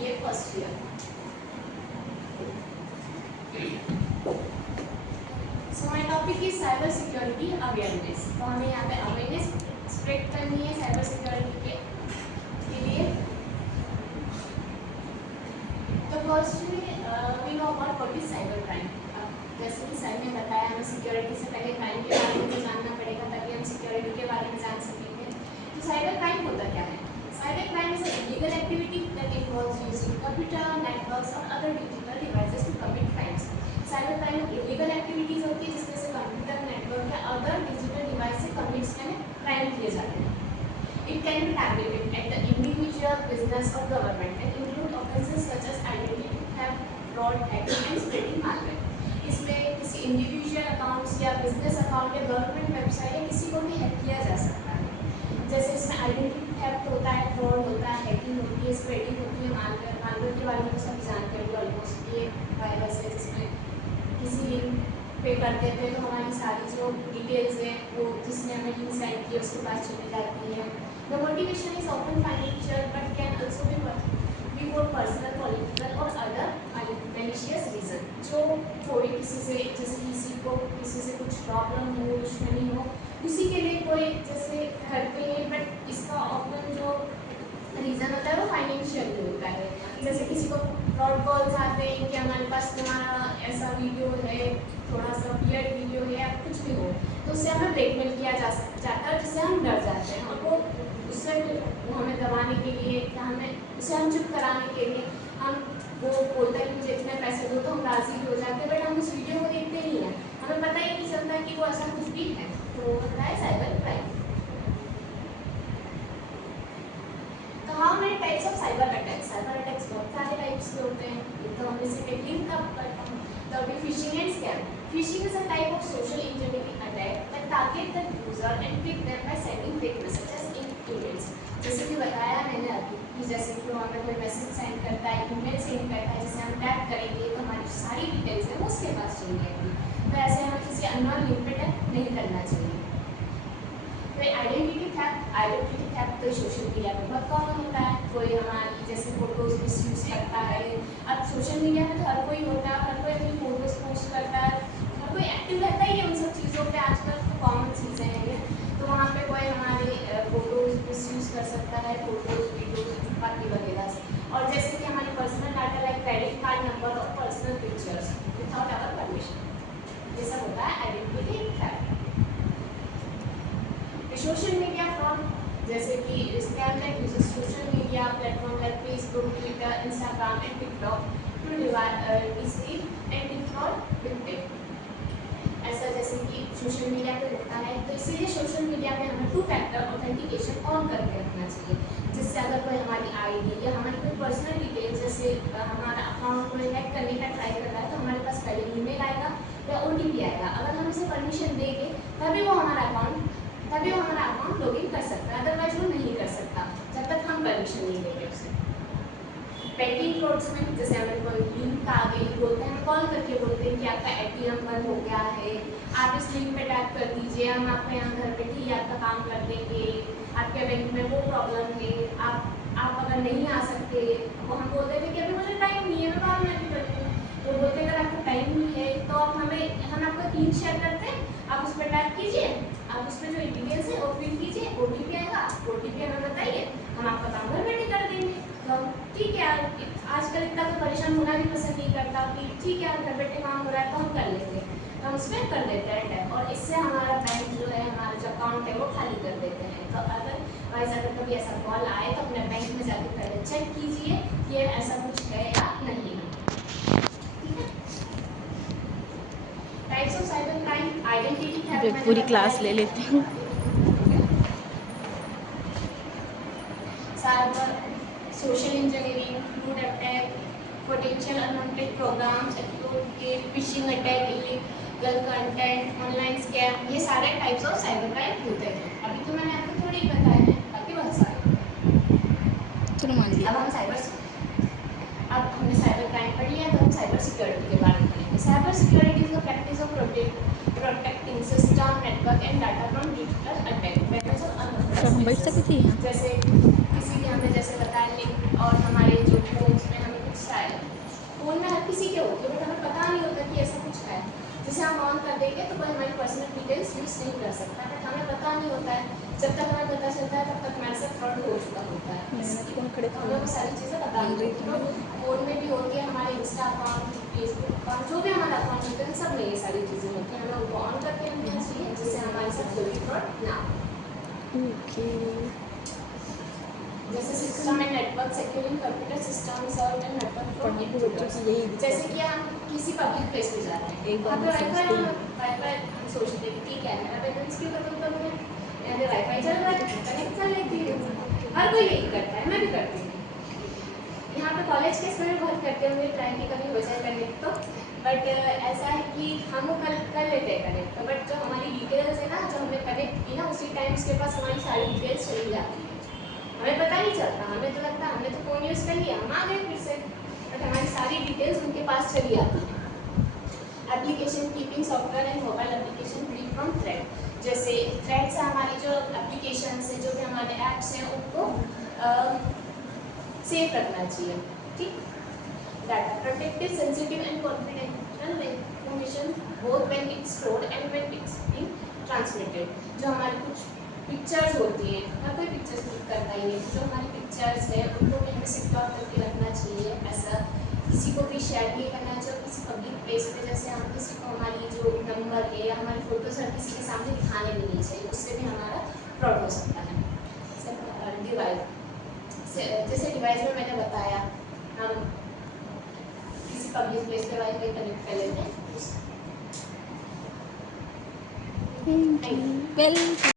BA first year. So my topic is cyber security awareness. तो हमें यहाँ पे अवेयरनेस स्प्रेड करनी है साइबर सिक्योरिटी के लिए। तो first we know about what is cyber crime. जैसे कि सर ने बताया, हमें सिक्योरिटी से पहले क्राइम के बारे में जानना पड़ेगा ताकि हम सिक्योरिटी के बारे में जान सकेंगे। तो साइबर क्राइम होता क्या है? Cyber crime is a legal activity that involves using computer, networks और other digital devices to commit crimes. Cyber crime illegal activities होती है जिसमें से कंप्यूटर, नेटवर्क या अदर डिजिटल डिवाइस से कमिट्स में क्राइम किए जाते हैं। It can be targeted at the individual, business or government and include offenses such as identity theft, fraud, hacking and spreading malware. इसमें किसी इंडिविजुअल अकाउंट्स या business account या government website या किसी को भी हैक किया जा सकता है। जैसे इसमें आइडेंटिटी थेफ्ट होता है, फ्रॉड होता है, हैकिंग होती है, स्प्रेडिंग होती है, मालवेयर के बारे में तो सब जानते हैं ऑलमोस्ट। ये वायरस है जिसमें किसी लिंक पे कर देते हैं तो हमारी सारी जो डिटेल्स है वो जिसने हमें लिंक सेंड की उसके पास चली जाती है। The motivation is often financial but can also be for personal, political और अदर मैलिशियस रीजन। जो कोई किसी से, जैसे किसी को किसी से कुछ प्रॉब्लम हो, दुश्मनी हो, उसी के लिए कोई जैसे करते हैं, बट इसका ऑफन जो रीज़न होता है वो फाइनेंशियल होता है। जैसे किसी को फ्रॉड कॉल्स आते हैं कि हमारे पास तुम्हारा ऐसा वीडियो है, थोड़ा सा वियर्ड वीडियो है या कुछ भी हो, तो उससे हमें ब्लैकमेल किया जाता है जिससे हम डर जाते हैं और वो उससे हमें दबाने के लिए या हमें उसे हम चुप कराने के लिए हम वो बोलता है कि मुझे इतने पैसे दो, तो हम राजी हो जाते हैं, बट हम उस वीडियो को देखते नहीं हैं, हमें पता ही नहीं चलता कि वो ऐसा कुछ भी है। तो वो होता है साइबर क्राइम। तो how many types of cyber attacks? Cyber attacks बहुत सारे टाइप्स के होते हैं। तो हम इसे एक लिंक का करता हूँ। तो अभी fishing and scam. Fishing is a type of social engineering attack that target the user and trick them by sending fake messages in emails. जैसे कि बताया मैंने अभी कि जैसे कि हमें कोई मैसेज सेंड करता है, ईमेल सेंड करता है, जिसे हम टैप करेंगे तो हमारी सारी डिटेल्स है वो उसके पास चली जाएगी। तो ऐसे हमें किसी अननोन लिंक पे टैप नहीं करना चाहिए। तो आइडेंटिटी थेफ्ट तो सोशल मीडिया पे बहुत कॉमन होता है। कोई हमारी जैसे फोटोज मिसयूज करता है। अब सोशल मीडिया में तो हर कोई होता है, हर कोई अपनी फोटोज पोस्ट करता है, हर कोई एक्टिव रहता ही है उन सब चीज़ों पे। आजकल तो कॉमन चीज़ें हैं ये। तो वहाँ पे कोई हमारी फोटोज मिसयूज कर सकता है, फोटोज, वीडियोज, बाकी वगैरह से। और जैसे कि हमारी personal data like credit card number और personal pictures without our permission, ये सब होता है identity theft. Social media fraud, जैसे कि scam that uses social media platform like Facebook, Twitter, Instagram and TikTok to deceive and defraud victim. ऐसा जैसे कि सोशल मीडिया पे होता है, तो इसीलिए सोशल मीडिया पे हमें 2 फैक्टर ऑथेंटिकेशन ऑन करके रखना चाहिए, जिससे अगर कोई हमारी आईडी या हमारी कोई पर्सनल डिटेल्स जैसे हमारा अकाउंट को हैक करने का ट्राई कर रहा है, तो हमारे पास पहले ईमेल आएगा या OTP आएगा। अगर हम इसे परमिशन देंगे तभी वो हमारा अकाउंट लॉगिन कर सकता है, अदरवाइज वो नहीं कर सकता जब तक हम परमिशन नहीं देंगे उसे। बैंकिंग फ्रॉड्स में जैसे हमें कोई लिंक आ गई, बोलते हैं, हमें कॉल करके बोलते हैं कि आपका ATM बंद हो गया है, आप इस लिंक पे टैप कर दीजिए, हम आपको यहाँ घर बैठे ही आपका काम कर देंगे, आपके बैंक में वो प्रॉब्लम है, आप अगर नहीं आ सकते, वो हम बोलते थे कि अभी मुझे टाइम नहीं है, मैं बाद में भी कर दूँ। तो बोलते अगर आपको टाइम नहीं है तो हम आपको लिंक शेयर करते हैं, आप उस पर टैप कीजिए, आप उस पर जो डिटेल्स है वो फिल कीजिए, OTP आएगा, OTP हमें बताइए, हम आपका काम घर बैठे कर देंगे। तो ठीक है, आजकल इतना तो परेशान होना भी पसंद नहीं करता कि ठीक है घर बैठे काम हो रहा है तो हम कर लेते हैं, तो हम उसमें कर देते हैं टैप, और इससे हमारा बैंक जो है, हमारा जो अकाउंट है वो खाली कर देते हैं। तो अगर कभी ऐसा कॉल आए तो अपने बैंक में जाकर पहले चेक कीजिए कि ऐसा कुछ है या नहीं है। Types of cyber crime, identity theft पूरी क्लास ले लेते हैं। Cyber social engineering, brute attack, potential unwanted programs, exploit, phishing attack, illegal content, online scam, ये सारे टाइप्स ऑफ साइबर क्राइम होते हैं। अभी तो मैंने आपको थोड़ी बताया है, बाकी बहुत सारे। अब हम अब हमने साइबर क्राइम पढ़ लिया, तो हम साइबर सिक्योरिटी के बारे में पढ़ेंगे। Cyber security is the practice of protecting system, network and data from digital attack, weapons और अनऑथराइज्ड एक्सेस। जैसे किसी ने हमें जैसे बताया लिंक और हमारे जो फोन्स में तो हमें वो सारी चीज़ें बतानी होती है। फ़ोन में भी होती है, हमारे इंस्टा अकाउंट, फेसबुक अकाउंट, जो भी हमारा अकाउंट होते हैं सब में ये सारी चीज़ें होती हैं। हमें उनको ऑन करके रखना चाहिए जिससे हमारे साथ कोई भी फ्रॉड ना हो। ओके। जैसे system and network securing, computer system server and network from पढ़ाई को बच्चों की यही दिक्कत जैसे है। कि हम किसी पब्लिक प्लेस पे जा रहे हैं, एक बार वहाँ में पे समझते ही वाईफाई हम सोचते हैं कि ठीक है मेरा बैलेंस क्यों खत्म करूँ मैं, यहाँ पे वाईफाई चल रहा है कनेक्ट कर लेती हूँ। हर कोई यही करता है, मैं भी करती हूँ। यहाँ पे कॉलेज के स्टूडेंट बहुत करते होंगे, ट्राई की कभी हो जाए कनेक्ट तो, बट ऐसा है कि हम वो कर लेते हैं कनेक्ट तो, बट जो हमारी डिटेल्स है ना, जो हमने कनेक्ट की ना, उसी टाइम उसके पास हमारी सारी डिटेल्स चली जाती है, हमें पता नहीं चलता। हमें तो लगता है हमने तो फ़ोन यूज़ कर लिया, हम आ गए फिर से, बट हमारी सारी डिटेल्स उनके पास चली आती है। Application keeping software and mobile application free from threat, जैसे थ्रेट से हमारी जो एप्लीकेशन है, जो भी हमारे ऐप्स हैं, उनको सेफ रखना चाहिए। ठीक, data protective sensitive and confidential information both when it's stored and when it's being transmitted. जो हमारी कुछ पिक्चर्स होती हैं, हर कोई पिक्चर्स क्लिक करता ही है, जो हमारी पिक्चर्स है उनको भी हमें सिक्योर करके रखना चाहिए। ऐसा किसी को भी शेयर नहीं करना चाहिए किसी पब्लिक प्लेस पे, जैसे हम किसी को हमारी जो नंबर है या हमारी फोटोज हर किसी के सामने दिखाने भी नहीं चाहिए, उससे भी हमारा फ्रॉड हो सकता है। डिवाइस, जैसे डिवाइस में मैंने बताया, हम किसी पब्लिक प्लेस पे वाईफाई कनेक्ट कर लेते हैं। Thank you. वेलकम।